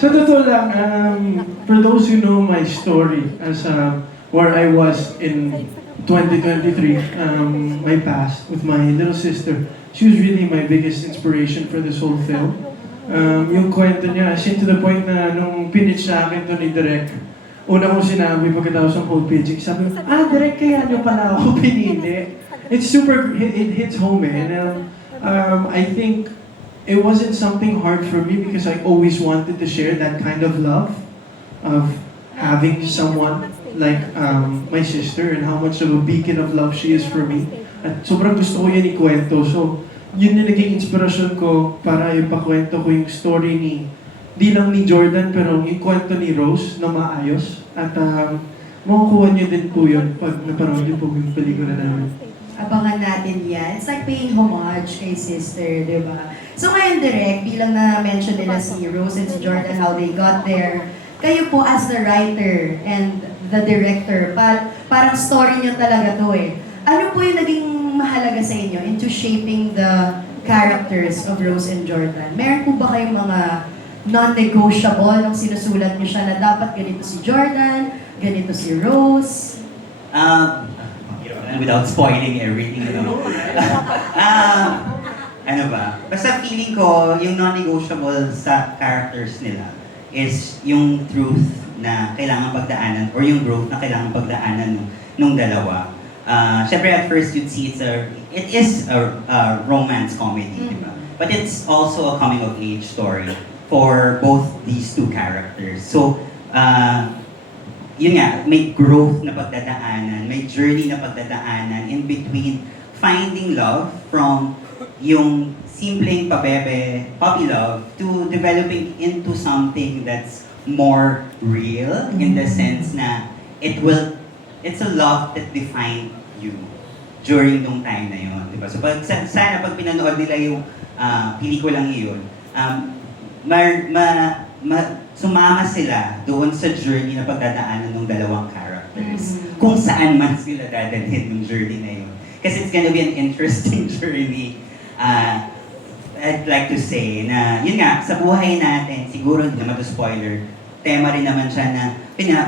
Sa totoo lang, for those who know my story as where I was in 2023, my past with my little sister, she was really my biggest inspiration for this whole film. Yung kwento niya, as in to the point na nung pinitch sa akin to ni Direk, una kong sinabi pagkatapos ng whole pitching, sabi ko, Direk, kaya niyo pala ako pinili. It's super, it hits home eh. And I think it wasn't something hard for me because I always wanted to share that kind of love of having someone like my sister and how much of a beacon of love she is for me. At sobrang gusto ko yan ikwento. So, yun yung naging inspirasyon ko para ipakwento ko yung story di lang ni Jordan, pero yung kwento ni Rose na maayos. At makukuha niyo din po yun pag naparod niyo po yung pelikula namin. Abangan natin yan. It's like paying homage kay sister, di ba? So ngayon, Direk, bilang na-mention nila si Rose and si Jordan, how they got there, kayo po as the writer and the director, parang story niyo talaga to eh. Ano po yung naging mahalaga sa inyo into shaping the characters of Rose and Jordan? Meron po ba kayong mga non-negotiable nung sinusulat niyo siya na dapat ganito si Jordan, ganito si Rose? Without spoiling everything, ano ba? Basta feeling ko, yung non-negotiable sa characters nila is yung truth na kailangan pagdaanan or yung growth na kailangan pagdaanan nung dalawa. Syempre at first you'd see it is a romance comedy, di ba? But it's also a coming of age story for both these two characters. So, yun nga, may growth na pagdadaanan, may journey na pagdadaanan in between finding love from yung simpleng pabebe, puppy love, to developing into something that's more real in the sense na it's a love that defined you during nung time na yun, di ba? So sana pag pinanood nila yung pelikulang yun, sumama sila doon sa journey na pagdadaanan ng dalawang characters. Kung saan man sila dadalhin ng journey na yun. Kasi it's gonna be an interesting journey. I'd like to say na, yun nga, sa buhay natin, siguro hindi naman to spoiler, tema rin naman siya na,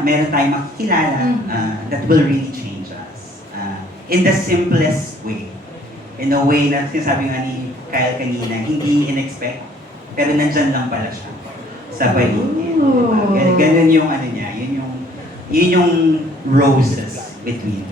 meron tayong makikilala that will really change us. In the simplest way. In a way na sinasabi nga ni Kyle kanina, hindi in-expect, pero nandyan lang pala siya sa paligid. Ganun yung ano niya, yun yung roses between